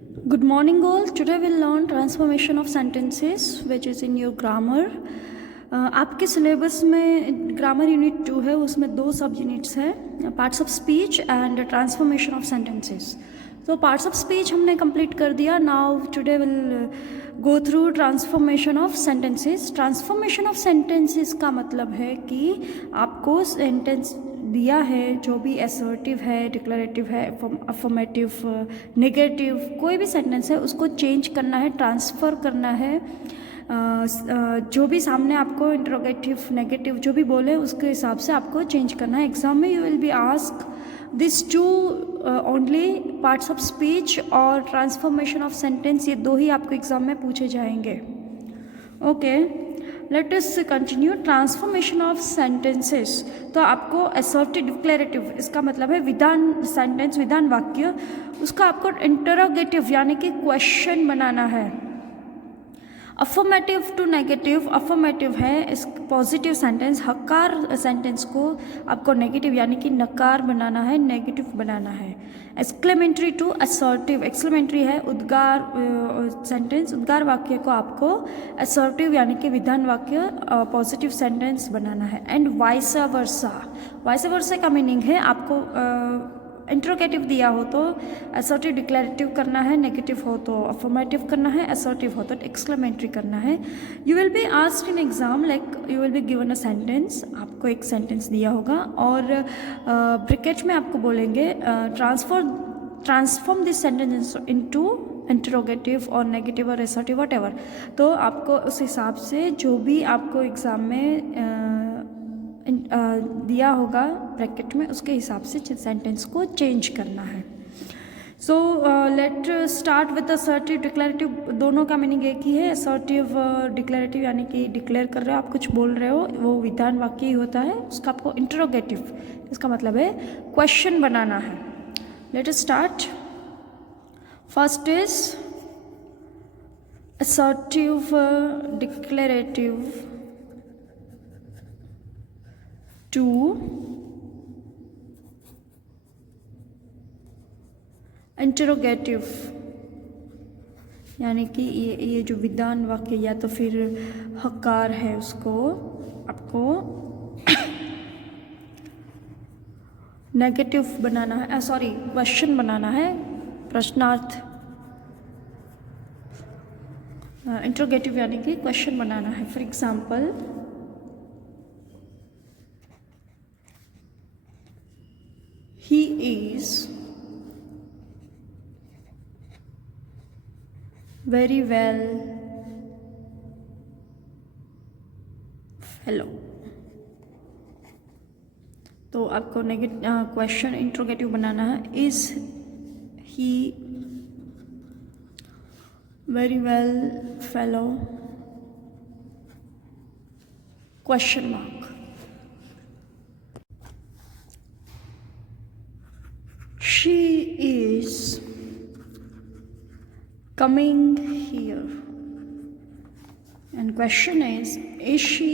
Good morning all. Today we'll learn transformation of sentences which is in your grammar. आपके सिलेबस में grammar unit 2 है, उसमें 2 सब यूनिट्स है, parts of speech and transformation of sentences. तो parts of speech हमने कंप्लीट कर दिया. Now today will go through transformation of sentences. Transformation of sentences का मतलब है कि आपको सेंटेंस दिया है, जो भी असर्टिव है, डिक्लेरेटिव है, अफर्मेटिव, नेगेटिव, कोई भी सेंटेंस है उसको चेंज करना है, ट्रांसफ़र करना है. जो भी सामने आपको इंटरोगेटिव, नेगेटिव जो भी बोले उसके हिसाब से आपको चेंज करना है. एग्जाम में you will be ask this two only, parts of speech और ट्रांसफॉर्मेशन ऑफ सेंटेंस, ये 2 ही आपको एग्जाम में पूछे जाएंगे. Okay, let us continue. Transformation of sentences, तो आपको असर्टिव, डिक्लेरेटिव, इसका मतलब है विधान सेंटेंस, विधान वाक्य, उसका आपको इंटरोगेटिव यानी कि क्वेश्चन बनाना है. अफर्मेटिव टू नेगेटिव, अफर्मेटिव है इस पॉजिटिव सेंटेंस, हकार सेंटेंस को आपको नेगेटिव यानी कि नकार बनाना है, नेगेटिव बनाना है. एक्सक्लेमेंट्री टू असर्टिव, एक्सक्लेमेंट्री है उद्गार सेंटेंस, उद्गार वाक्य को आपको असर्टिव यानी कि विधान वाक्य, पॉजिटिव सेंटेंस बनाना है. And vice versa, vice versa का मीनिंग है आपको इंट्रोगेटिव दिया हो तो असर्टिव डिक्लेरेटिव करना है, नेगेटिव हो तो अफर्मेटिव करना है, असर्टिव हो तो एक्सक्लेमेंट्री करना है. You will be asked in exam, like you will be given a sentence, आपको एक सेंटेंस दिया होगा और ब्रैकेट में आपको बोलेंगे transform this sentence into interrogative और नेगेटिव और असर्टिव वट एवर. तो आपको उस हिसाब से जो भी आपको एग्ज़ाम में दिया होगा ब्रैकेट में, उसके हिसाब से सेंटेंस को चेंज करना है. So let start with assertive, declarative, दोनों का मीनिंग एक ही है. असर्टिव डिक्लेरेटिव यानी कि डिक्लेयर कर रहे हो, आप कुछ बोल रहे हो, वो विधान वाक्य ही होता है. उसका आपको इंटरोगेटिव, इसका मतलब है क्वेश्चन बनाना है. Let us start. First is assertive declarative to interrogative, यानी कि ये जो विधान वाक्य या तो फिर हकार है उसको आपको नेगेटिव बनाना है, सॉरी क्वेश्चन बनाना है, प्रश्नार्थ. इंटरोगेटिव यानी कि क्वेश्चन बनाना है. For example, he is very well fellow. तो आपको क्वेश्चन इंट्रोगेटिव बनाना है. Is he very well fellow, question mark. She is coming here, and question is she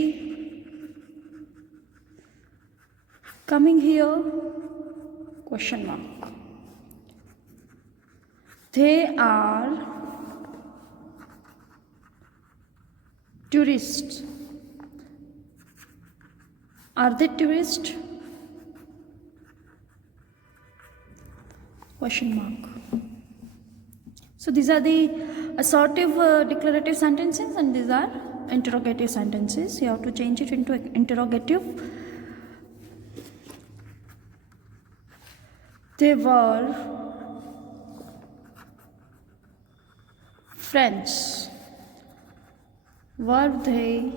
coming here, question mark. They are tourists. Are they tourists? Question mark. So these are the assertive declarative sentences and these are interrogative sentences. You have to change it into interrogative. They were friends. Were they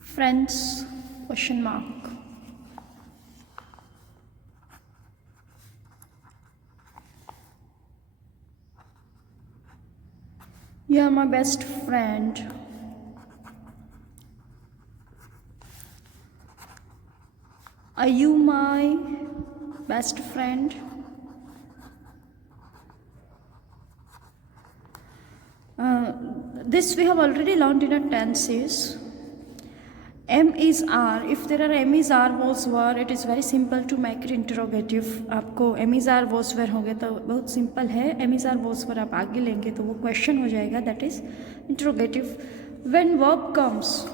friends? Question mark. You are my best friend. Are you my best friend? This we have already learned in a tenses. M is R. If there are M is R was were, it is very simple to make it interrogative. आपको M is R was were होंगे तो बहुत सिंपल है. M is R was were आप आगे लेंगे तो वो क्वेश्चन हो जाएगा, that is interrogative. When verb comes,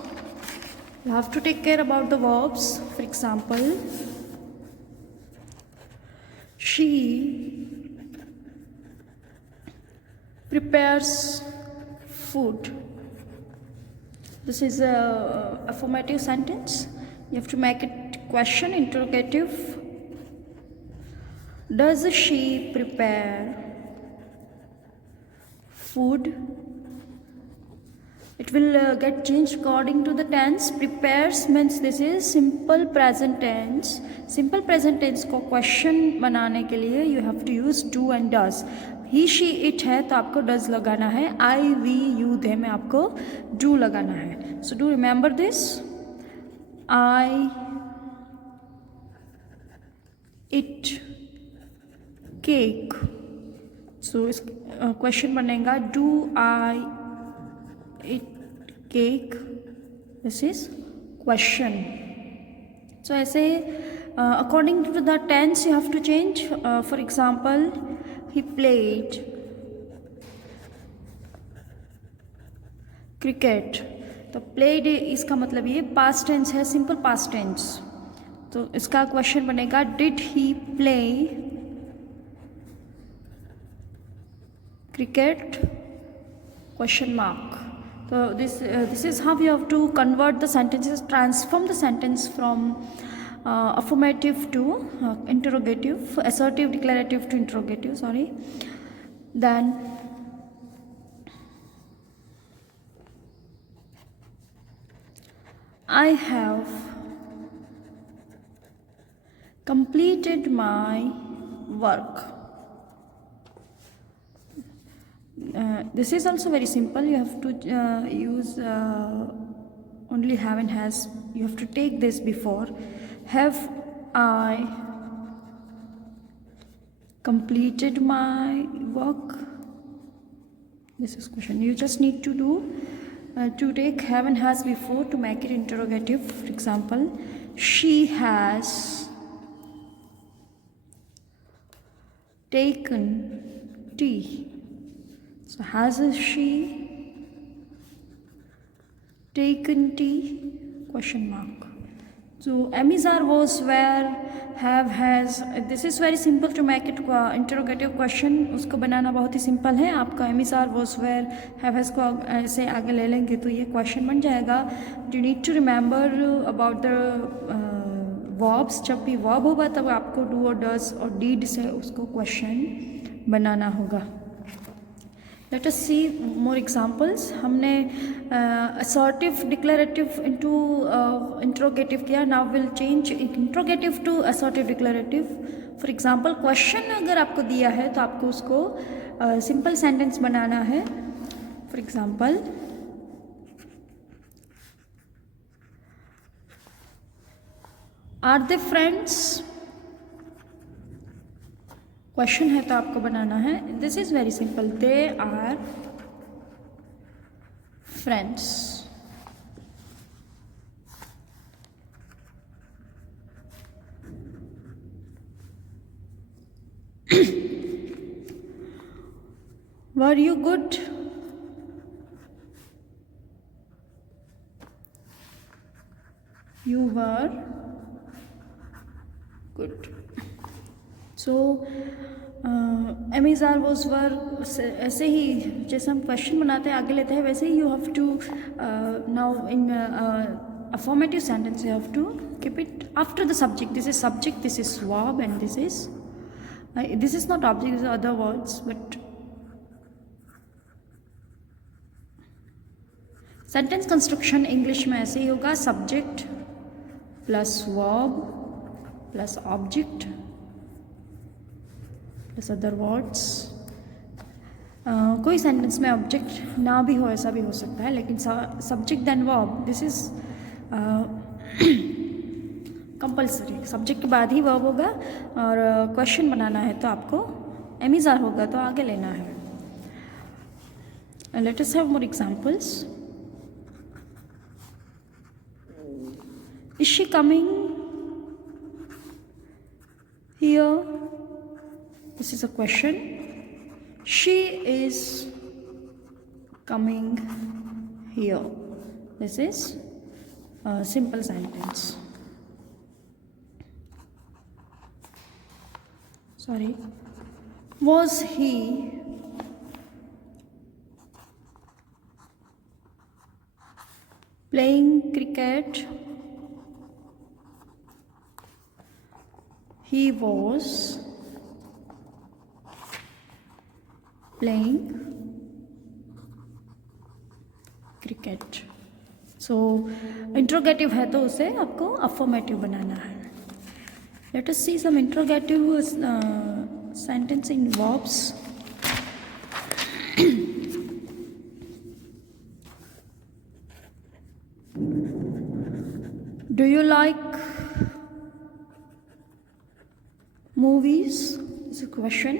you have to take care about the verbs. For example, she prepares food. This is a affirmative sentence. You have to make it question, interrogative. Does she prepare food? It will get changed according to the tense. Prepares means this is simple present tense. Simple present tense को question बनाने के लिए you have to use do and does. He she it है तो आपको डज लगाना है. आई we you they में आपको डू लगाना है. So do remember this. I eat cake. So इस क्वेश्चन बनेगा do I eat cake. This is question. So ऐसे according to the tense you have to change. For example, he played cricket. तो played इसका मतलब ये past tense है, simple past tense. तो इसका क्वेश्चन बनेगा did he play cricket question mark. So this is how you have to convert the sentences, transform the sentence from affirmative to interrogative, assertive declarative to interrogative, sorry. Then I have completed my work. This is also very simple. You have to use only have and has. You have to take this before. Have I completed my work? This is question. You just need to do to take have and has before to make it interrogative. For example, she has taken tea. So has she taken tea? Question mark. So am is are was where have has. This is very simple to make it interrogative question. उसको बनाना बहुत ही सिंपल है. आपका am is are was where have has को ऐसे आगे ले लेंगे तो ये क्वेश्चन बन जाएगा. You need to remember about the verbs. जब भी verb होगा तब आपको do और does और did से उसको क्वेश्चन बनाना होगा. Let us see more examples. हमने assertive declarative into interrogative किया. Now we'll change interrogative to assertive declarative. For example, question अगर आपको दिया है तो आपको उसको simple sentence बनाना है. For example, are they friends? Question है तो आपको बनाना है. This is very simple. They are friends. Were you good? You were good. So am is are was were ऐसे ही जैसे हम क्वेश्चन बनाते हैं आगे लेते हैं वैसे ही you have to now in affirmative sentence you have to keep it after the subject. This is subject, this is verb, and this is not object, these are other words. But sentence construction English में ऐसे ही होगा. Subject plus verb plus object plus other words. कोई sentence में object ना भी हो ऐसा भी हो सकता है, लेकिन subject then verb this is compulsory. Subject के बाद ही वर्ब होगा और क्वेश्चन बनाना है तो आपको एम इज आर होगा तो आगे लेना है. Let us have more examples. Is she coming here? This is a question. She is coming here. This is a simple sentence. Sorry. Was he playing cricket? He was playing cricket. So interrogative है तो उसे आपको अफर्मेटिव बनाना है. Let us see some interrogative sentence in verbs. Do you like movies? This is a question.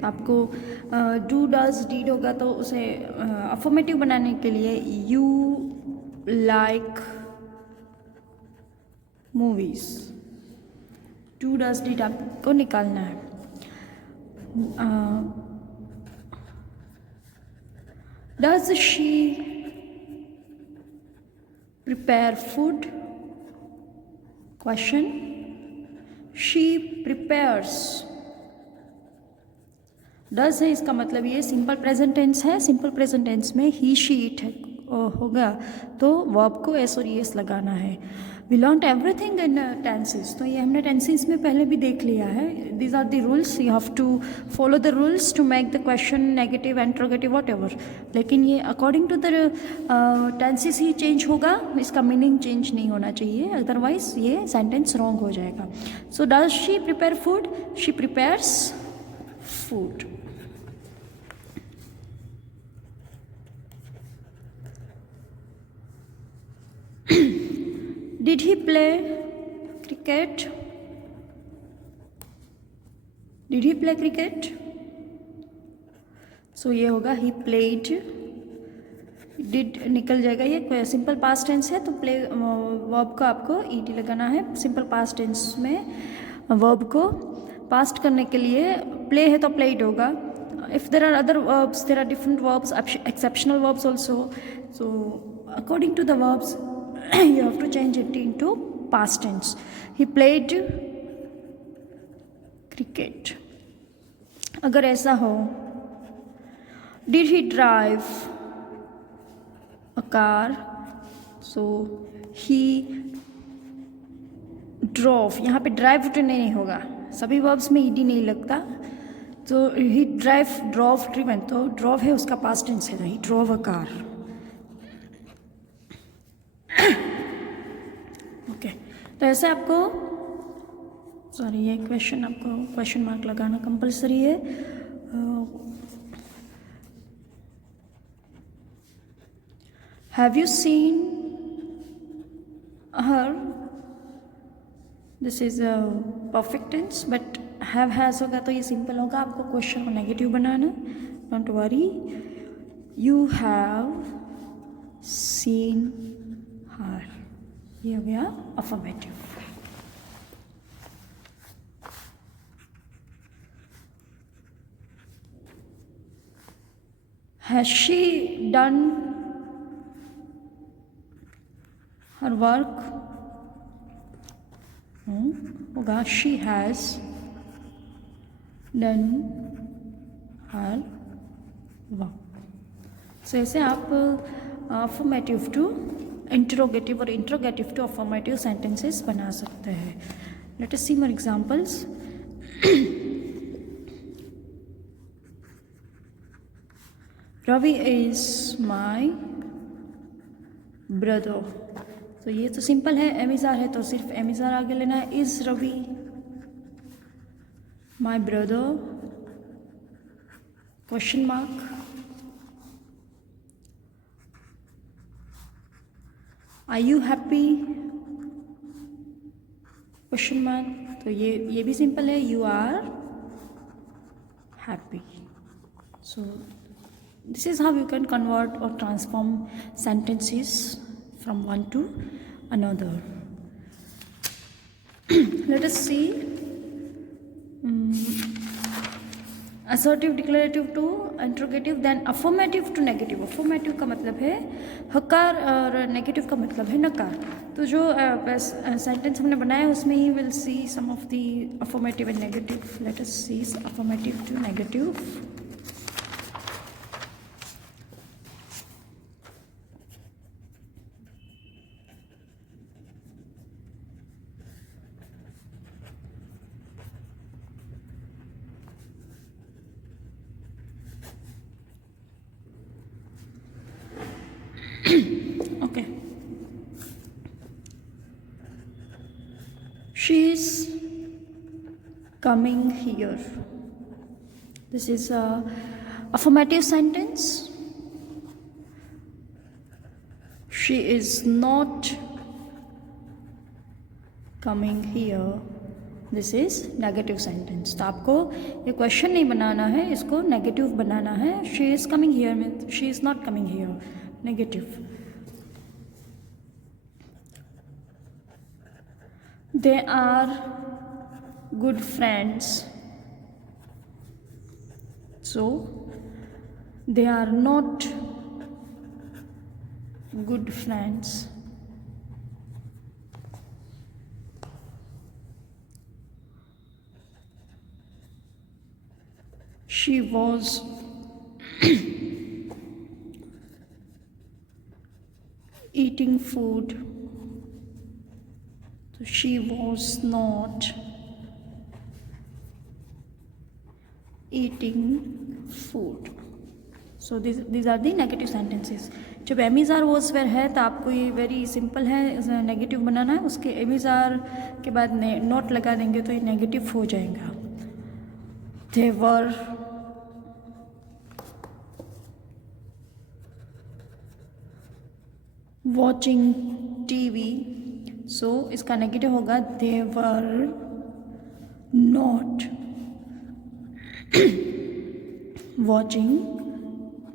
तो आपको do does did होगा तो उसे अफर्मेटिव बनाने के लिए you like movies. Do does did आपको निकालना है. Does she prepare food? Question. She prepares. Does है इसका मतलब ये सिंपल प्रेजेंट टेंस है. सिंपल प्रेजेंट टेंस में ही शी इट होगा तो वर्ब को एस और ईएस लगाना है. We learn everything in tenses. तो ये हमने टेंसेस में पहले भी देख लिया है. These are the rules. You have to follow the rules to make the question negative, interrogative, whatever. लेकिन ये अकॉर्डिंग टू द टेंसेस ही चेंज होगा. इसका मीनिंग चेंज नहीं होना चाहिए, अदरवाइज ये सेंटेंस रॉन्ग हो जाएगा. So does she prepare food? She prepares food. Did he play cricket? Did he play cricket? So ये होगा he played. Did निकल जाएगा. ये सिंपल पास्ट टेंस है तो प्ले वर्ब को आपको ईडी लगाना है. सिंपल पास्ट टेंस में वर्ब को पास्ट करने के लिए प्ले है तो प्लेड होगा. If there are other verbs, there are different verbs, exceptional verbs also. So according to the verbs, you have to change it into past tense. He played cricket. अगर ऐसा हो, did he drive a car? So he drove. यहाँ पे drive तो नहीं होगा. सभी verbs में ed नहीं लगता. तो he drove, driven. तो drove है उसका past tense है. He drove a car. Okay. तो ऐसे आपको सॉरी ये क्वेश्चन आपको क्वेश्चन मार्क लगाना कंपलसरी है. Have you seen her? This is a perfect tense but have has होगा तो ये सिंपल होगा. आपको क्वेश्चन को नेगेटिव बनाना. Don't worry. You have seen her. ये हो गया affirmative. Has she done her work? होगा she has done her work. So ऐसे आप अफर्मेटिव टू इंट्रोगेटिव और इंट्रोगेटिव टू अफर्मेटिव सेंटेंसेस बना सकते हैं. Let us see more examples. Ravi is my brother. तो ये तो सिंपल है. एमिजार है तो सिर्फ एमिजार आगे लेना है. Is Ravi my brother? Question mark. Are you happy? Question mark. तो ये भी सिंपल है. You are happy. So this is how you can convert or transform sentences from one to another. Let us see. Assertive declarative to interrogative, then affirmative to negative. Affirmative का मतलब है हकार और नेगेटिव का मतलब है नकार। तो जो सेंटेंस हमने बनाया है उसमें ही will see some of the affirmative and negative. Let us see affirmative to negative. Okay. She is coming here. This is a affirmative sentence. She is not coming here. This is negative sentence. तो आपको ये क्वेश्चन नहीं बनाना है, इसको negative बनाना है। She is coming here means she is not coming here, negative. They are good friends, so they are not good friends. She was eating food, so she was not eating food. So these are the negative sentences. जब am is are was were है तो आपको ये very simple है, negative बनाना है। उसके M is are के बाद नॉट लगा देंगे तो ये नेगेटिव हो जाएगा। They were watching TV, so इसका नेगेटिव होगा they were not watching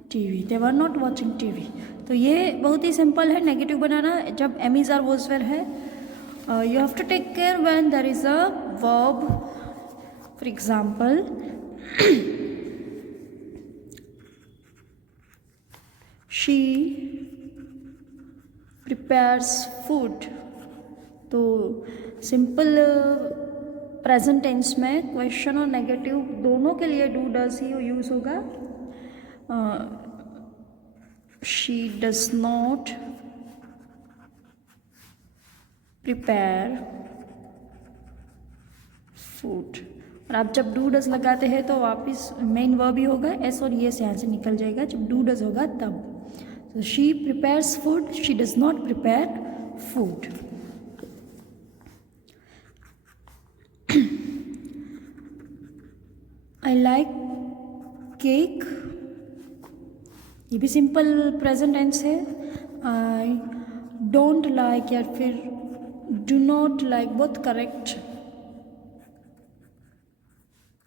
TV. They were not watching TV. तो ये बहुत ही सिंपल है नेगेटिव बनाना जब am is are was were है। You have to take care when there is a verb. For example, she prepares food. तो simple present tense में question और नेगेटिव दोनों के लिए डू डज ही यूज़ होगा। She does not prepare food. और आप जब डू डज लगाते हैं तो वापस मेन वर्ब ही होगा, एस और ये से यहाँ से निकल जाएगा जब डू डज होगा तब। So she prepares food, she does not prepare food. I like cake, ये भी सिंपल प्रेजेंट टेंस है। I don't like या फिर do not like, बहुत करेक्ट।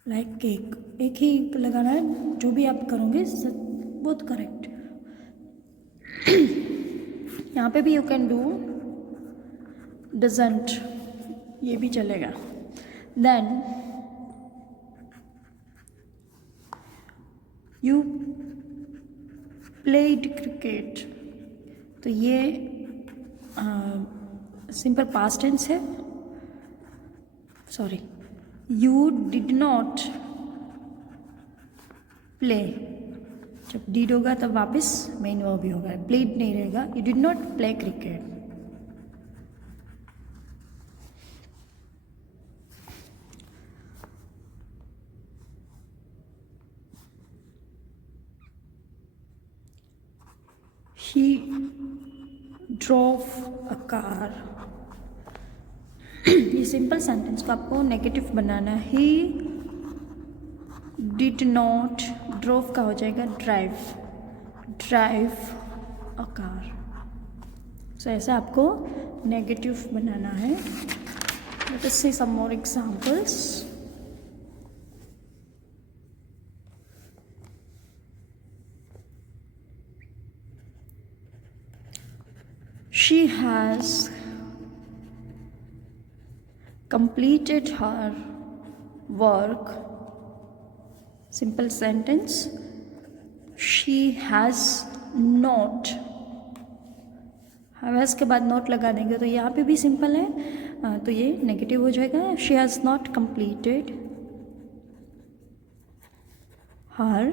लाइक केक एक ही लगाना है, जो भी आप करोगे बहुत करेक्ट। यहाँ पे भी यू कैन डू डजंट, ये भी चलेगा। देन यू प्लेड क्रिकेट, तो ये सिंपल पास्ट टेंस है। Sorry, you did not play, जब डिड होगा तब वापस मेन वर्ब भी होगा, प्लेड नहीं रहेगा। You did not play cricket. He drove a car, ये सिंपल सेंटेंस को आपको नेगेटिव बनाना है। ही डिड नॉट, ड्रोव का हो जाएगा drive, drive a car. So ऐसा आपको नेगेटिव बनाना है। Let us see some more examples. She has completed her work. Simple sentence. She has not, has के बाद नॉट लगा देंगे तो यहाँ पे भी सिंपल है, तो ये नेगेटिव हो जाएगा. She has not completed her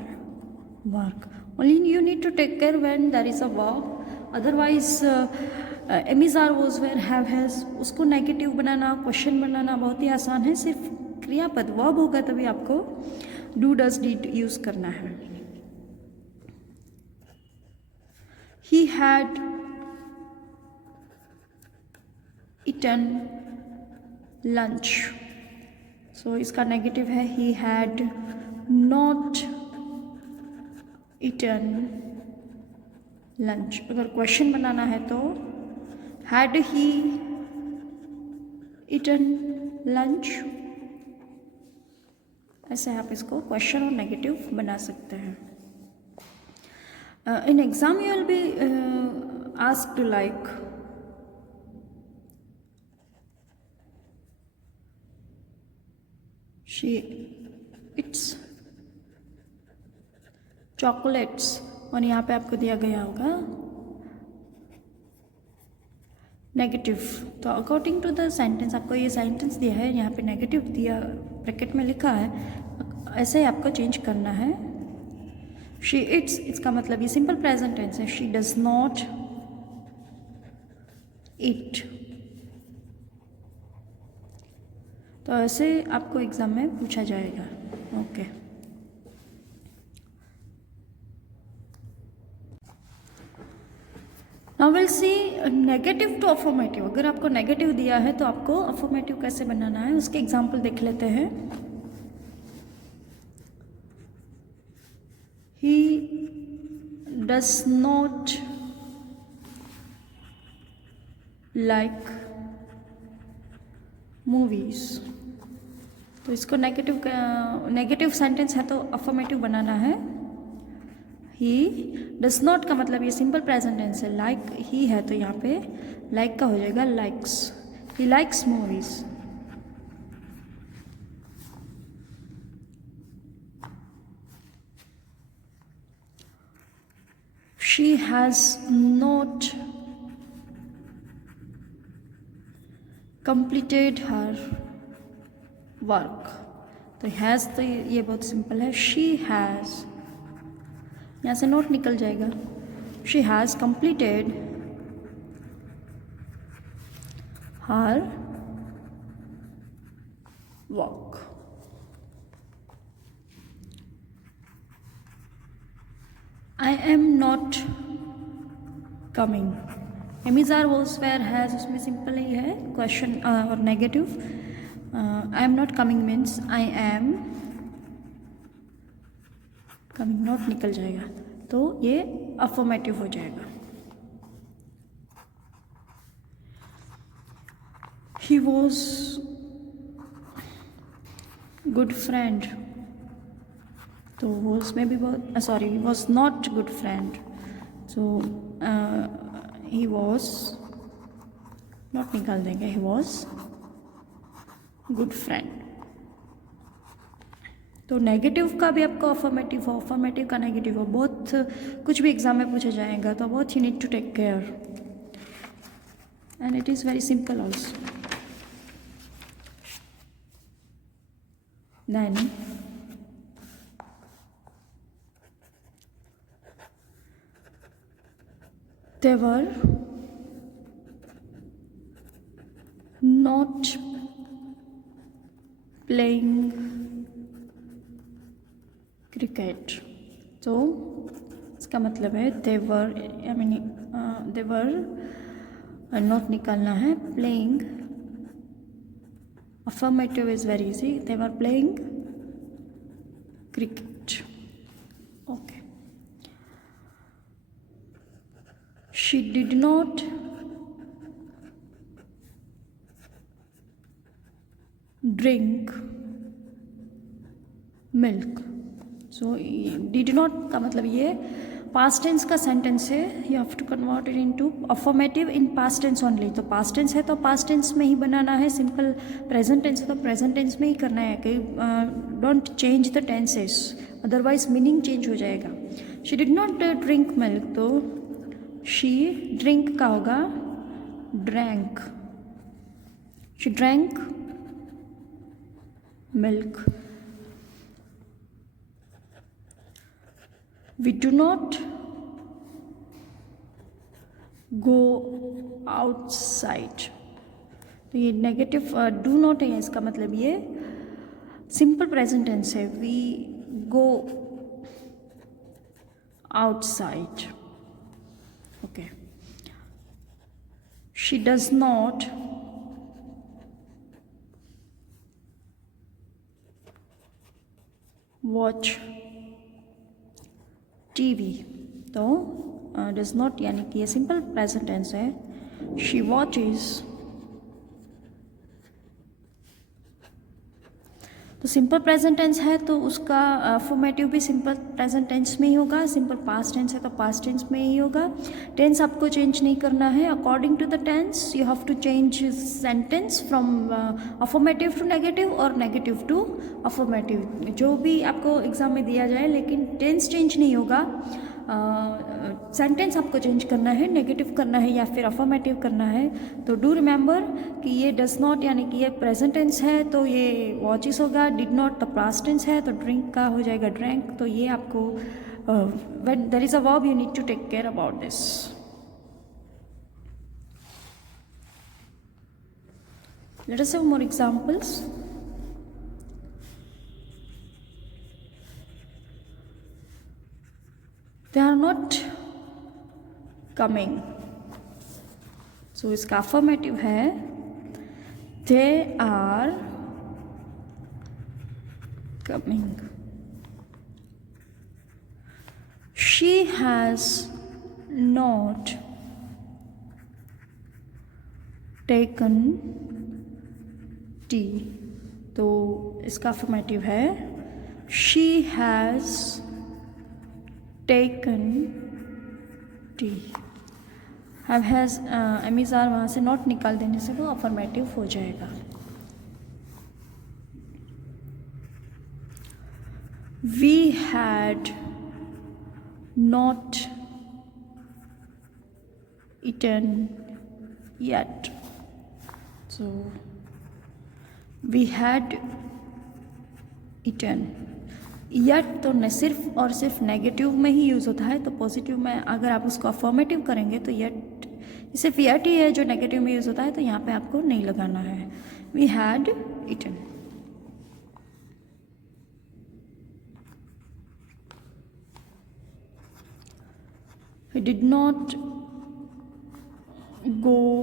work. Only you need to take care when there is a work. Otherwise am are was were have has, उसको नेगेटिव बनाना, क्वेश्चन बनाना बहुत ही आसान है. सिर्फ क्रियापद वर्ब होगा तभी आपको डू डज डिड यूज़ करना है. He had eaten lunch. So इसका नेगेटिव है he had not eaten lunch. अगर क्वेश्चन बनाना है तो had he eaten lunch, ऐसे आप इसको क्वेश्चन और नेगेटिव बना सकते हैं. In exam you will be asked like she eats chocolates, और यहाँ पे आपको दिया गया होगा नेगेटिव. तो अकॉर्डिंग टू द सेंटेंस, आपको ये सेंटेंस दिया है, यहाँ पे नेगेटिव दिया, ब्रैकेट में लिखा है, ऐसे ही आपको चेंज करना है. शी इट्स, इसका मतलब ये सिंपल प्रेजेंट टेंस है. She does not eat. तो ऐसे आपको एग्जाम में पूछा जाएगा. Okay. Now will see negative to affirmative. अगर आपको नेगेटिव दिया है तो आपको अफर्मेटिव कैसे बनाना है उसके एग्जाम्पल देख लेते हैं. ही डज नॉट लाइक मूवीज. तो इसको नेगेटिव सेंटेंस है तो अफर्मेटिव बनाना है. ही डज नॉट का मतलब ये सिंपल प्रेजेंट टेंस है. लाइक ही है तो यहाँ पे लाइक का हो जाएगा likes. He likes movies. She has not completed her work. तो हैज़ तो ये बहुत सिंपल है. शी हैज़, यहाँ से नोट निकल जाएगा. She has completed her work. I am not coming. Am is are was were has, उसमें सिंपल ही है क्वेश्चन और negative. I am not coming means I am coming, not निकल जाएगा तो ये अफर्मेटिव हो जाएगा. He was good friend. तो वॉज में भी बहुत, sorry, he was not good friend. So he was, not निकाल देंगे, ही वॉज गुड फ्रेंड. तो नेगेटिव का भी आपको अफर्मेटिव हो, अफर्मेटिव का नेगेटिव हो, बहुत कुछ भी एग्जाम में पूछा जाएगा तो बहुत you need to take care. And it is very simple also. Then they were not playing cricket. तो इसका मतलब है they were, I mean they were, not निकालना है, playing. Affirmative is very easy. They were playing cricket. Okay. She did not drink milk. So did not का मतलब ये past tense का सेंटेंस है, you have to convert it into affirmative in past tense only. तो past tense है तो past tense में ही बनाना है, सिंपल प्रेजेंट टेंस है तो प्रेजेंट टेंस में ही करना है कि don't change the tenses, otherwise meaning change हो जाएगा। She did not drink milk, तो शी ड्रिंक का होगा drank, she drank milk. We do not go outside। तो ये नेगेटिव डू नॉट है, इसका मतलब ये सिंपल प्रेजेंट टेंस है। We go outside. Okay, she does not watch TV. तो डज नॉट यानी कि ये सिंपल प्रेजेंट टेंस है। शी वॉचेस, तो सिंपल प्रेजेंट टेंस है तो उसका अफर्मेटिव भी सिंपल प्रेजेंट टेंस में ही होगा, सिंपल पास्ट टेंस है तो पास्ट टेंस में ही होगा। टेंस आपको चेंज नहीं करना है, according to the tense you have to change sentence from affirmative to negative और नेगेटिव टू अफर्मेटिव, जो भी आपको एग्जाम में दिया जाए, लेकिन टेंस चेंज नहीं होगा। सेंटेंस आपको चेंज करना है, नेगेटिव करना है या फिर अफर्मेटिव करना है। तो डू रिमेंबर कि ये डज नॉट यानी कि ये प्रेजेंट टेंस है तो ये वॉचेस होगा, डिड नॉट तो पास्ट टेंस है तो ड्रिंक का हो जाएगा ड्रैंक। तो ये आपको when there is a verb you need to take care about this. Let us have more examples. They are not coming, so इसका अफर्मेटिव है they are coming। she has not taken tea, तो इसका affirmative है she has taken tea। अब हैज़ एमिज़ार वहाँ से नॉट निकाल देने से वो अफर्मेटिव हो जाएगा। We had not eaten yet, so we had eaten। Yet तो न सिर्फ और सिर्फ नेगेटिव में ही यूज़ होता है, तो पॉजिटिव में अगर आप उसको अफर्मेटिव करेंगे तो यट सिर्फ यट ही है जो नेगेटिव में यूज़ होता है, तो यहाँ पे आपको नहीं लगाना है। We had eaten. We did not go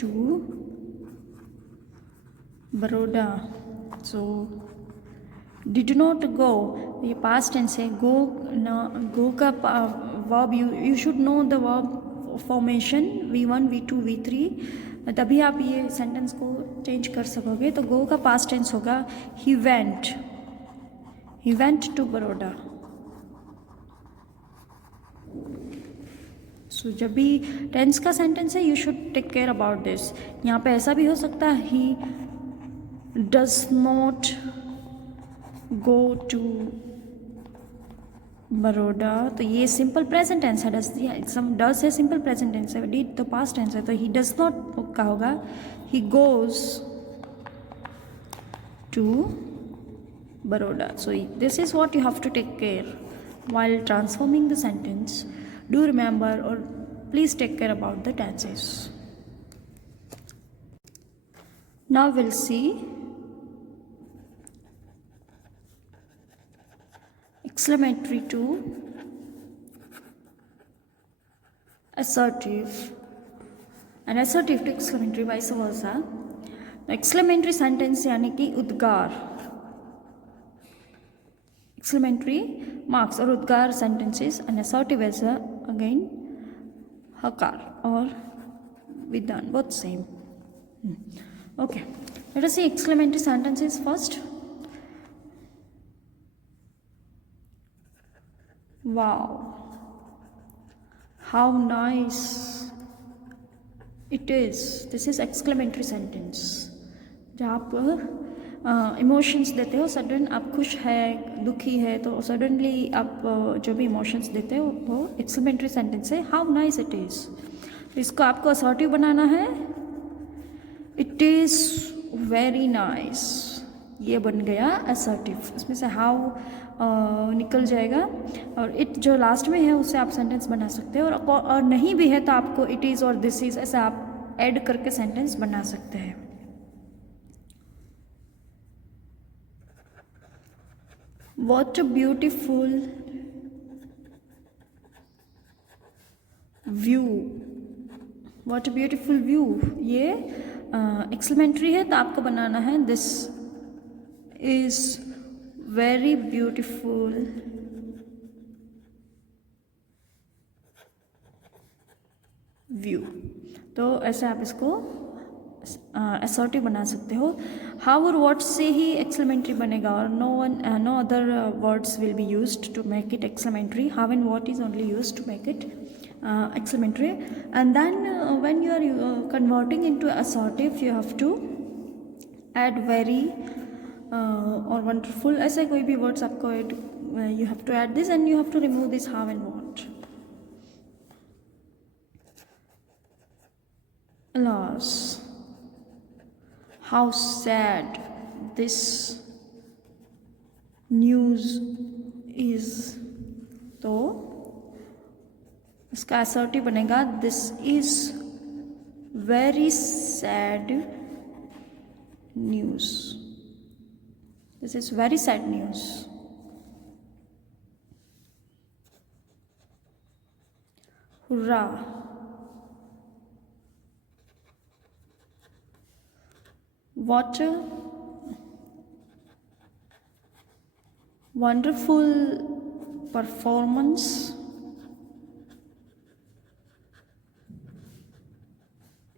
to Baroda, so did not go ये पास्ट टेंस है। गो न गो का verb you should know the verb formation V1 V2 V3, तभी आप ये सेंटेंस को चेंज कर सकोगे। तो गो का पास्ट टेंस होगा ही वेंट टू बड़ौदा। सो जब भी टेंस का सेंटेंस है you should take care about this. यहाँ पे ऐसा भी हो सकता है he does not go to Baroda, तो ये सिंपल प्रेजेंट टेंस है। डज है सिंपल प्रेजेंट टेंस है, डिड तो पास्ट टेंस है, तो ही डज नॉट का होगा he goes to Baroda. So this is what you have to take care while transforming the sentence. Do remember or please take care about the tenses. Now we'll see exclamatory to assertive and assertive to exclamatory vice versa. Exclamatory sentence यानी कि उद्गार, exclamatory marks or udgar sentences, and assertive as again hakar or vidhan, both same. Okay, let us see exclamatory sentences first. Wow, how nice it is. This is exclamatory sentence. जब आप इमोशंस देते हो, सडन आप खुश है, दुखी है, तो सडनली आप जो भी इमोशंस देते हो वो एक्सक्लेमेटरी सेंटेंस है. How nice it is. तो इसको आपको असर्टिव बनाना है. It is very nice. ये बन गया असर्टिव. इसमें से हाउ निकल जाएगा और इट जो लास्ट में है उससे आप सेंटेंस बना सकते हो. और नहीं भी है तो आपको इट इज़ और दिस इज़ ऐसे आप ऐड करके सेंटेंस बना सकते हैं. What a beautiful view. What a beautiful view. ये एक्सक्लेमेटरी है तो आपको बनाना है this is very beautiful view. तो ऐसे आप इसको असर्टिव बना सकते हो. हाउ और व्हाट से ही एक्सक्लेमेटरी बनेगा और no other words will be used to make it exclamatory. How and what is only used to make it exclamatory. And then when you are converting into assertive you have to add very or wonderful. ऐसे कोई भी words आपको add, you have to add this and you have to remove this how and what. Alas, how sad this news is. तो इसका असर्टिव बनेगा this is very sad news. This is very sad news. Hurrah. What a wonderful performance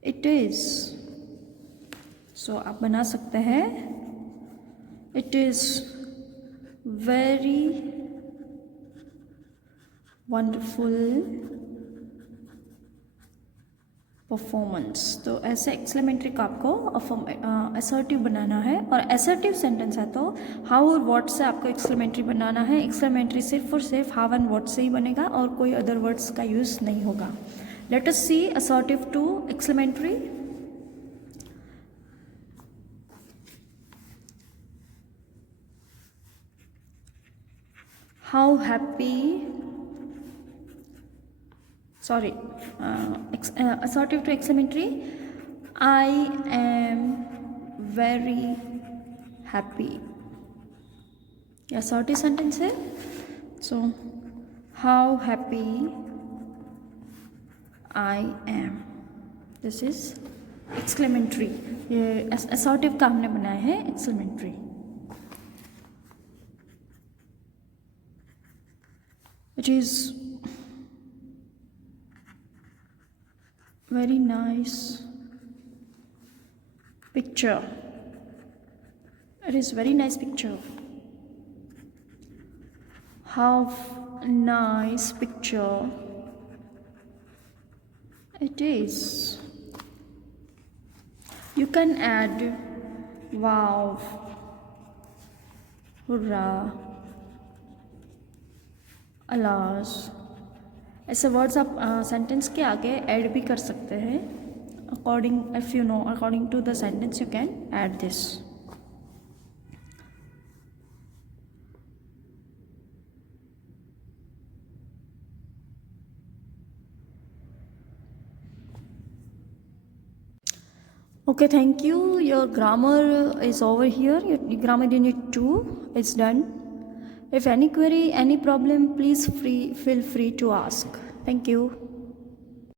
it is. So आप बना सकते हैं it is very wonderful performance. तो ऐसे एक्सक्लेमेटरी का आपको असर्टिव बनाना है. और असर्टिव सेंटेंस है तो हाउ और व्हाट से आपको एक्सक्लेमेटरी बनाना है. एक्सक्लेमेटरी सिर्फ और सिर्फ हाउ एंड व्हाट से ही बनेगा और कोई अदर वर्ड्स का यूज़ नहीं होगा. Let us see assertive to exclamatory. How happy. Sorry, assertive to exclamatory. I am very happy. ये assertive sentence है. So how happy I am. This is exclamatory. ये assertive का हमने बनाया है exclamatory. Which is very nice picture. It is very nice picture. How nice picture it is. You can add wow, hurrah, alas. ऐसे words आप sentence के आगे add भी कर सकते हैं. According if you know according to the sentence you can add this. Okay, thank you. Your grammar is over here. Your grammar unit 2 is done. If any query, any problem, please feel free to ask. Thank you.